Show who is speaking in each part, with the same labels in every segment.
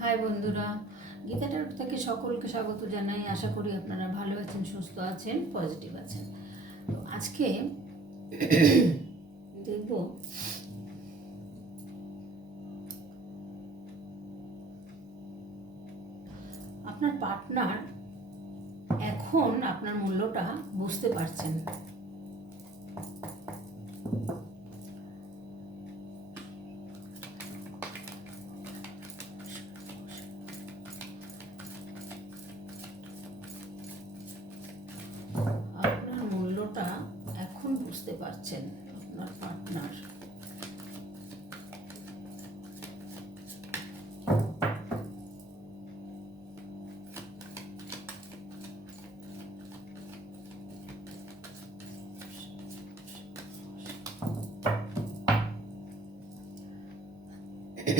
Speaker 1: High বন্ধুরা গীতাটার থেকে সকলকে স্বাগত জানাই। আশা করি আপনারা ভালো আছেন, সুস্থ আছেন পজিটিভ আছেন। তো আজকে দেখব আপনার পার্টনার এখন আপনার মূল্যটা বুঝতে পারছেন।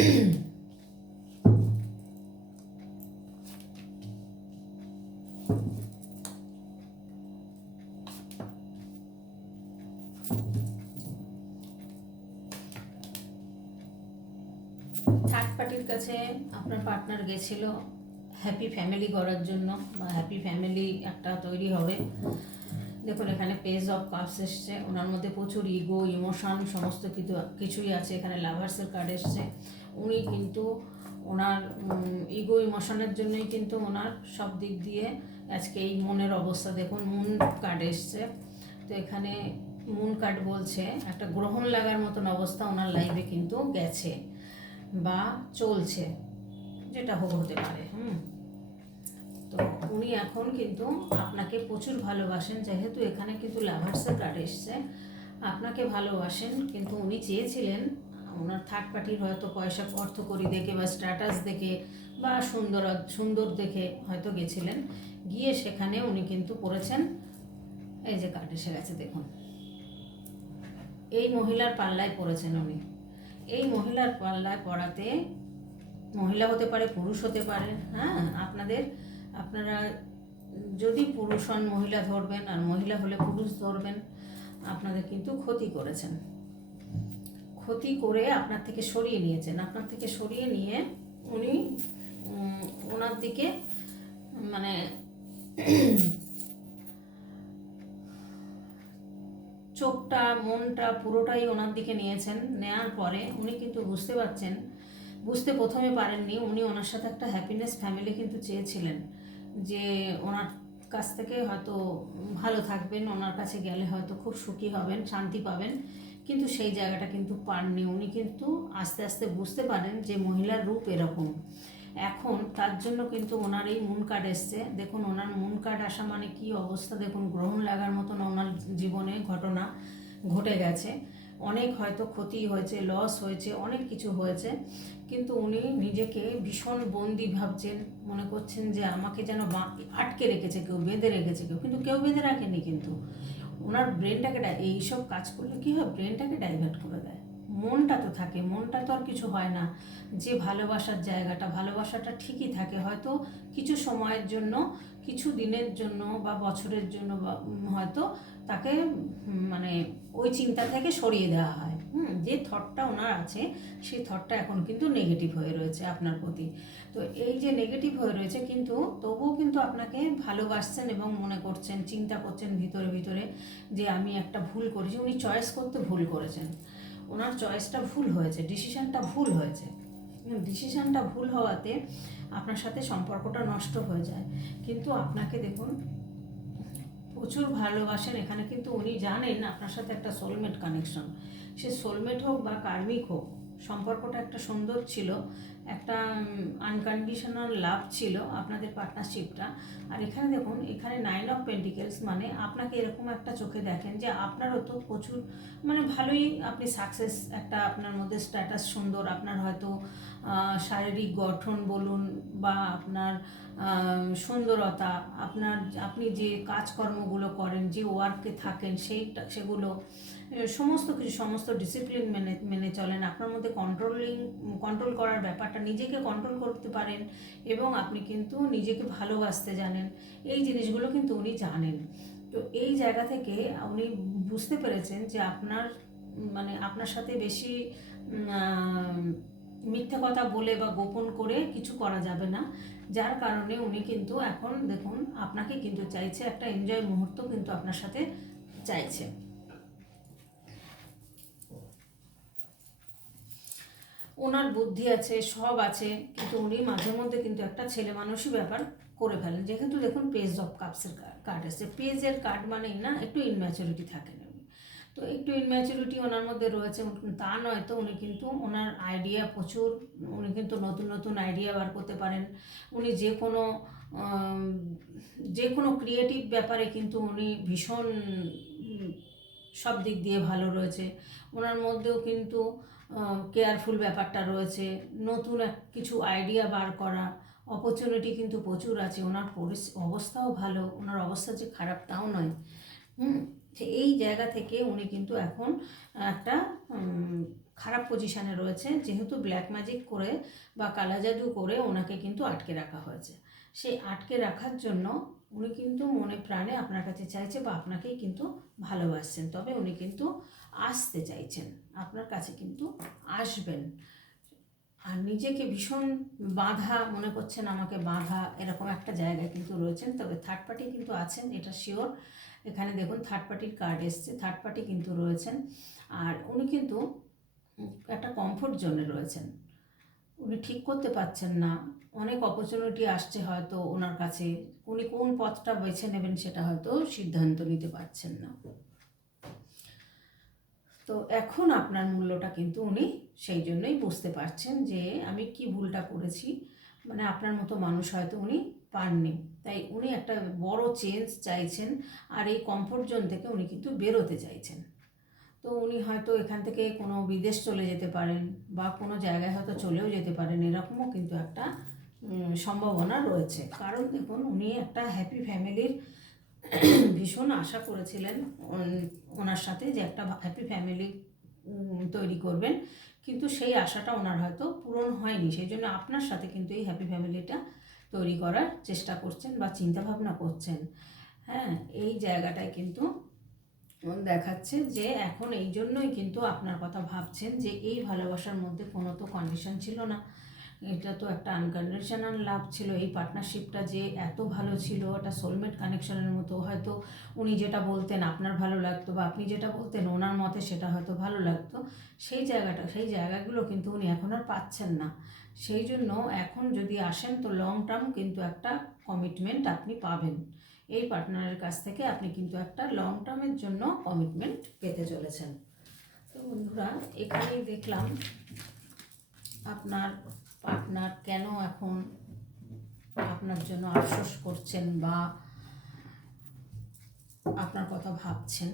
Speaker 1: থার্ড পার্টির কাছে আপনার পার্টনার গেছিল হ্যাপি ফ্যামিলি করার জন্য, বা হ্যাপি ফ্যামিলি একটা তৈরি হবে। দেখুন, এখানে পেজ অফ কাপস এসছে, ওনার মধ্যে প্রচুর ইগো, ইমোশন, সমস্ত কিছু, কিছুই আছে। এখানে লাভার্সের কার্ড এসছে। উনি কিন্তু ওনার ইগো ইমোশনের জন্যই কিন্তু ওনার সব দিক দিয়ে আজকে এই মনের অবস্থা। দেখুন মুন কার্ড এসছে। তো এখানে মুন কার্ড বলছে, একটা গ্রহণ লাগার মতন অবস্থা ওনার লাইফে কিন্তু গেছে বা চলছে, যেটা হোক হতে পারে, হুম। তো উনি এখন কিন্তু আপনাকে প্রচুর ভালোবাসেন, যেহেতু এখানে কিন্তু লাভার্সের কার্ড এসছে। আপনাকে ভালোবাসেন, কিন্তু উনি চেয়েছিলেন ওনার থার্ড পার্টির হয়তো পয়সা অর্থ করি দেখে বা স্ট্যাটাস দেখে বা সুন্দর সুন্দর দেখে হয়তো গেছিলেন। গিয়ে সেখানে উনি কিন্তু পড়েছেন। এই যে কার্ড এসে গেছে, দেখুন। এই মহিলার পাল্লায় পড়েছেন উনি। এই মহিলার পাল্লায় পড়াতে মহিলা হতে পারে, পুরুষ হতে পারে হ্যাঁ আপনাদের, আপনারা যদি পুরুষ হন, মহিলা ধরবেন, আর মহিলা হলে পুরুষ ধরবেন, আপনাদের কিন্তু ক্ষতি করেছেন। ক্ষতি করে আপনার থেকে সরিয়ে নিয়েছেন। আপনার থেকে সরিয়ে নিয়ে উনি ওনার দিকে মানে চোখটা, মনটা পুরোটাই ওনার দিকে নিয়েছেন। নেওয়ার পরে উনি কিন্তু বুঝতে পারছেন, বুঝতে প্রথমে পারেননি, উনি ওনার সাথে একটা হ্যাপিনেস ফ্যামিলি কিন্তু চেয়েছিলেন যে ওনার কাছ থেকে হয়তো ভালো থাকবেন, ওনার কাছে গেলে হয়তো খুব সুখী হবেন, শান্তি পাবেন। কিন্তু সেই জায়গাটা কিন্তু পাননি। উনি কিন্তু আস্তে আস্তে বুঝতে পারেন যে মহিলার রূপ এরকম। এখন তার জন্য কিন্তু ওনার এই মুন কার্ড এসছে। দেখুন, ওনার মুন কার্ড আসা মানে কি অবস্থা? দেখুন, গ্রহণ লাগার মতন ওনার জীবনে ঘটনা ঘটে গেছে। অনেক হয়তো ক্ষতি হয়েছে লস হয়েছে, অনেক কিছু হয়েছে। কিন্তু উনি নিজেকে ভীষণ বন্দি ভাবছেন। মনে করছেন যে আমাকে যেন আটকে রেখেছে কেউ, বেঁধে রেখেছে কেউ। কিন্তু কেউ বেঁধে রাখেনি কিন্তু। ওনার ব্রেনটাকে এইসব কাজ করলে কি হয়? ব্রেনটাকে ডাইভার্ট করে দেয়। মনটা তো থাকে, মনটা তো আর কিছু হয় না। যে ভালোবাসার জায়গাটা, ভালোবাসাটা ঠিকই থাকে। হয়তো কিছু সময়ের জন্য, কিছু দিনের জন্য বা বছরের জন্য বা হয়তো তাকে মানে ওই চিন্তা থেকে সরিয়ে দেওয়া হয়। হুম, যে থটটা ওনার আছে সেই থটটা এখন কিন্তু নেগেটিভ হয়ে রয়েছে আপনার প্রতি। তো এই যে নেগেটিভ হয়ে রয়েছে কিন্তু তবুও কিন্তু আপনাকে ভালোবাসছেন এবং মনে করছেন, চিন্তা করছেন ভিতরে ভিতরে যে আমি একটা ভুল করেছি, উনি চয়েস করতে ভুল করেছেন। ওনার চয়েসটা ভুল হয়েছে ডিসিশানটা ভুল হয়েছে। ডিসিশানটা ভুল হওয়াতে আপনার সাথে সম্পর্কটা নষ্ট হয়ে যায়। কিন্তু আপনাকে দেখুন, প্রচুর ভালোবাসেন। এখানে কিন্তু উনি জানেন আপনার সাথে একটা সোলমেট কানেকশন সে সোলমেট হোক বা কার্মিক হোক, সম্পর্কটা একটা সুন্দর ছিল। একটা আনকন্ডিশনাল লাভ ছিল আপনাদের পার্টনারশিপটা আর এখানে দেখুন, এখানে নাইন অফ পেন্টিকেলস মানে আপনাকে এরকম একটা চোখে দেখেন যে আপনারও তো প্রচুর মানে ভালোই আপনি সাকসেস একটা আপনার মধ্যে স্ট্যাটাস সুন্দর। আপনার হয়তো শারীরিক গঠন বলুন বা আপনার সুন্দরতা, আপনার আপনি যে কাজকর্মগুলো করেন, যে ওয়ার্কে থাকেন, সেইটা, সেগুলো সমস্ত কিছু, সমস্ত ডিসিপ্লিন মেনে মেনে চলেন। আপনার মধ্যে কন্ট্রোলিং কন্ট্রোল করার ব্যাপারটা নিজেকে কন্ট্রোল করতে পারেন এবং আপনি কিন্তু নিজেকে ভালোবাসতে জানেন। এই জিনিসগুলো কিন্তু উনি জানেন। তো এই জায়গা থেকে উনি বুঝতে পেরেছেন যে আপনার মানে আপনার সাথে বেশি মিথ্যে কথা বলে বা গোপন করে কিছু করা যাবে না। যার কারণে উনি কিন্তু এখন দেখুন, আপনাকে কিন্তু চাইছে একটা এনজয় মুহূর্ত কিন্তু আপনার সাথে চাইছে। ওনার বুদ্ধি আছে, সব আছে, কিন্তু উনি মাঝে মধ্যে কিন্তু একটা ছেলে মানুষই ব্যাপার করে ফেলেন। যেহেতু দেখুন পেজ অফ কাপসের কার্ড এসছে পেজের কার্ড মানেই না, একটু ইনম্যাচুরিটি উনি তো একটু ইনম্যাচুরিটি ওনার মধ্যে রয়েছে তা নয় তো উনি কিন্তু ওনার আইডিয়া প্রচুর, উনি কিন্তু নতুন নতুন আইডিয়া বার করতে পারেন। উনি যে কোনো যে কোনো ক্রিয়েটিভ ব্যাপারে কিন্তু উনি ভীষণ সব দিক দিয়ে ভালো রয়েছে। ওনার মধ্যেও কিন্তু কেয়ারফুল ব্যাপারটা রয়েছে। নতুন কিছু আইডিয়া বার করা অপরচুনিটি কিন্তু প্রচুর আছে। ওনার অবস্থাও ভালো, ওনার অবস্থা যে খারাপ তাও নয়। হুম? এই জায়গা থেকে উনি কিন্তু এখন একটা খারাপ পজিশানে রয়েছে। যেহেতু ব্ল্যাক ম্যাজিক করে বা কালা জাদু করে ওনাকে কিন্তু আটকে রাখা হয়েছে। সেই আটকে রাখার জন্য উনি কিন্তু মনে প্রাণে আপনার কাছে চাইছে বা আপনাকেই কিন্তু ভালোবাসছেন। তবে উনি কিন্তু আসতে চাইছেন। আপনার কাছে কিন্তু আসবেন। আর নিজেকে ভীষণ বাধা মনে করছেন, আমাকে বাধা এরকম একটা জায়গায় কিন্তু রয়েছেন। তবে থার্ড পার্টি কিন্তু আছেন, এটা শিওর এখানে দেখুন থার্ড পার্টির কার্ড এসছে থার্ড পার্টি কিন্তু রয়েছেন। আর উনি কিন্তু একটা কমফোর্ট জোনে রয়েছেন। উনি ঠিক করতে পারছেন না। অনেক অপরচুনিটি আসছে হয়তো ওনার কাছে। উনি কোন পথটা বেছে নেবেন সেটা হয়তো সিদ্ধান্ত নিতে পারছেন না। তো এখন আপনার মূল্যটা কিন্তু উনি সেই জন্যই বুঝতে পারছেন যে আমি কি ভুলটা করেছি। মানে আপনার মতো মানুষ হয়তো উনি পাননি। তাই উনি একটা বড় চেঞ্জ চাইছেন আর এই কমফোর্ট জোন থেকে উনি কিন্তু বেরোতে চাইছেন। তো উনি হয়তো এখান থেকে কোনো বিদেশ চলে যেতে পারেন বা কোনো জায়গায় হয়তো চলেও যেতে পারেন, এরকমও কিন্তু একটা সম্ভাবনা রয়েছে। কারণ দেখুন, উনি একটা হ্যাপি ফ্যামিলির ভীষণ আশা করেছিলেন ওনার সাথে যে একটা হ্যাপি ফ্যামিলি তৈরি করবেন। কিন্তু সেই আশাটা ওনার হয়তো পূরণ হয়নি। সেই জন্য আপনার সাথে কিন্তু এই হ্যাপি ফ্যামিলিটা তৈরি করার চেষ্টা করছেন বা চিন্তা ভাবনা করছেন। হ্যাঁ এই জায়গাটায় কিন্তু দেখাচ্ছে যে এখন এই জন্যই কিন্তু আপনার কথা ভাবছেন যে এই ভালোবাসার মধ্যে কোনো তো কন্ডিশন ছিল না। এটা তো একটা আনকন্ডিশনাল লাভ ছিল। এই পার্টনারশিপটা যে এত ভালো ছিল একটা সোলমেট কানেকশনের মতো, হয়তো উনি যেটা বলতেন আপনার ভালো লাগতো বা আপনি যেটা বলতেন ওনার মতে সেটা হয়তো ভালো লাগতো। সেই জায়গাটা, সেই জায়গাগুলো কিন্তু উনি এখন আর পাচ্ছেন না। সেই জন্য এখন যদি আসেন তো লং টার্ম কিন্তু একটা কমিটমেন্ট আপনি পাবেন। এই পার্টনারের কাছ থেকে আপনি কিন্তু একটা লং টার্মের জন্য কমিটমেন্ট পেতে চলেছেন। তো বন্ধুরা, এখানেই দেখলাম আপনার পার্টনার কেন এখন আপনার জন্য আফসোস করছেন বা আপনার কথা ভাবছেন?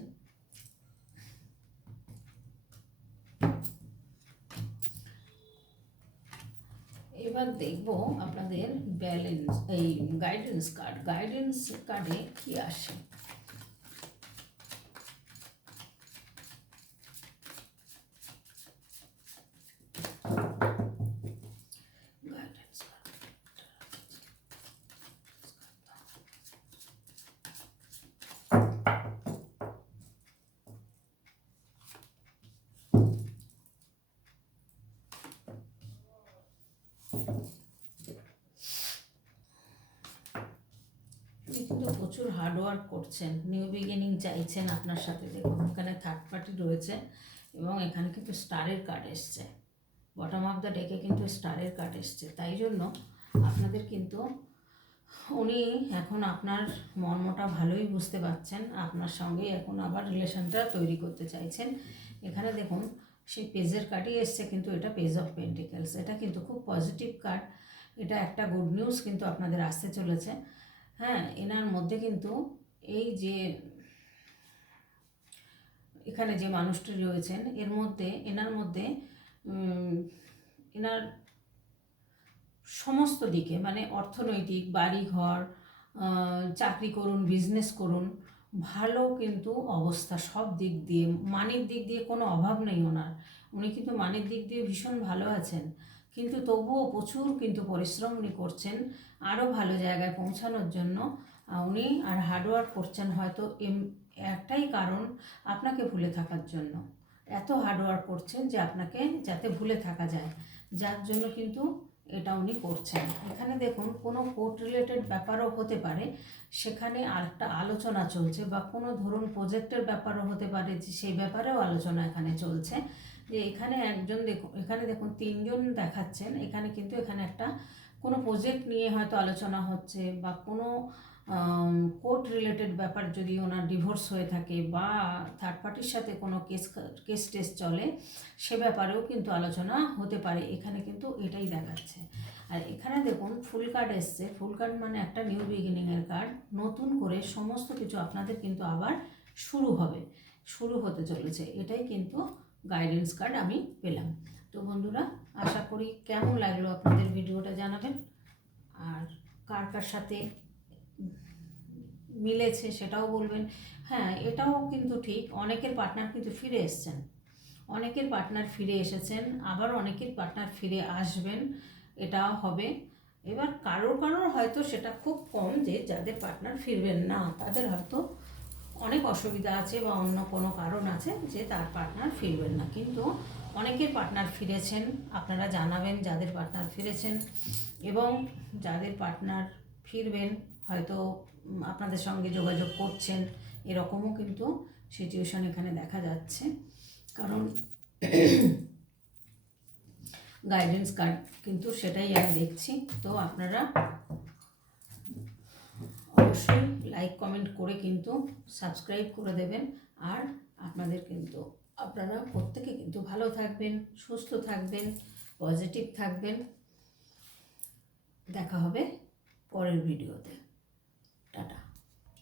Speaker 1: এবার দেখব আপনাদের ব্যালেন্স এই গাইডেন্স কার্ড গাইডেন্স কার্ডে কি আসে। কিন্তু প্রচুর হার্ডওয়ার্ক করছেন। নিউ বিগিনিং চাইছেন আপনার সাথে। দেখুন, এখানে থার্ড পার্টি রয়েছে এবং এখানে কিন্তু স্টারের কার্ড এসছে। বটম অফ দ্য ডেকে কিন্তু স্টারের কার্ড এসছে। তাই জন্য আপনাদের কিন্তু উনি এখন আপনার মর্মটা ভালোই বুঝতে পারছেন। আপনার সঙ্গে এখন আবার রিলেশনটা তৈরি করতে চাইছেন। এখানে দেখুন, সেই পেজের কার্ডই এসছে, কিন্তু এটা পেজ অফ পেন্টিকেলস এটা কিন্তু খুব পজিটিভ কার্ড এটা একটা গুড নিউজ কিন্তু আপনাদের আসতে চলেছে। হ্যাঁ এনার মধ্যে কিন্তু এই যে এখানে যে মানুষটি রয়েছেন, এর মধ্যে, এনার মধ্যে এনার সমস্ত দিকে মানে অর্থনৈতিক, বাড়িঘর চাকরি করুন বিজনেস করুন, ভালো কিন্তু অবস্থা সব দিক দিয়ে, মানের দিক দিয়ে কোনো অভাব নেই ওনার। উনি কিন্তু মানের দিক দিয়ে ভীষণ ভালো আছেন। কিন্তু তবুও প্রচুর কিন্তু পরিশ্রম উনি করছেন আরও ভালো জায়গায় পৌঁছানোর জন্য। উনি আর হার্ডওয়ার্ক করছেন হয়তো এম, একটাই কারণ আপনাকে ভুলে থাকার জন্য। এত হার্ডওয়ার্ক করছেন যে আপনাকে যাতে ভুলে থাকা যায়। যার জন্য কিন্তু এটা উনি করছেন। এখানে দেখুন, কোনো কোর্ট রিলেটেড ব্যাপারও হতে পারে, সেখানে আরেকটা আলোচনা চলছে বা কোনো ধরুন প্রজেক্টের ব্যাপারও হতে পারে যে সেই ব্যাপারেও আলোচনা এখানে চলছে। যে এখানে একজন দেখুন, এখানে দেখুন তিনজন দেখাচ্ছেন, এখানে কিন্তু এখানে একটা কোনো প্রজেক্ট নিয়ে হয়তো আলোচনা হচ্ছে বা কোনো কোর্ট রিলেটেড ব্যাপার যদি ওনার ডিভোর্স হয়ে থাকে বা থার্ড পার্টির সাথে কোনো কেস কেস টেস চলে, সে ব্যাপারেও কিন্তু আলোচনা হতে পারে। এখানে কিন্তু এটাই দেখাচ্ছে। আর এখানে দেখুন, ফুল কার্ড এসছে। ফুল কার্ড মানে একটা নিউ বিগিনিংয়ের কার্ড নতুন করে সমস্ত কিছু আপনাদের কিন্তু আবার শুরু হবে, শুরু হতে চলেছে। এটাই কিন্তু গাইডেন্স কার্ড আমি পেলাম। তো বন্ধুরা, আশা করি কেমন লাগল আপনাদের ভিডিওটা জানাবেন? আর কার কার সাথে মিলেছে সেটাও বলবেন। হ্যাঁ এটাও কিন্তু ঠিক, অনেকের পার্টনার কিন্তু ফিরে এসছেন। অনেকের পার্টনার ফিরে এসেছেন, আবার অনেকের পার্টনার ফিরে আসবেন, এটাও হবে। এবার কারোর কারোর হয়তো সেটা খুব কম যে যাদের পার্টনার ফিরবেন না, তাদের হয়তো অনেক অসুবিধা আছে বা অন্য কোনো কারণ আছে যে তার পার্টনার ফিরবেন না। কিন্তু অনেকের পার্টনার ফিরেছেন, আপনারা জানাবেন যাদের পার্টনার ফিরেছেন এবং যাদের পার্টনার ফিরবেন, হয়তো আপনাদের সঙ্গে যোগাযোগ করছেন, এরকমও কিন্তু সিচুয়েশন এখানে দেখা যাচ্ছে। কারণ গাইডেন্স কার্ড কিন্তু সেটাই আমি দেখছি। তো আপনারা অবশ্যই লাইক কমেন্ট করে কিন্তু সাবস্ক্রাইব করে দেবেন। আর আপনাদের কিন্তু, আপনারা প্রত্যেকে কিন্তু ভালো থাকবেন, সুস্থ থাকবেন পজিটিভ থাকবেন। দেখা হবে পরের ভিডিওতে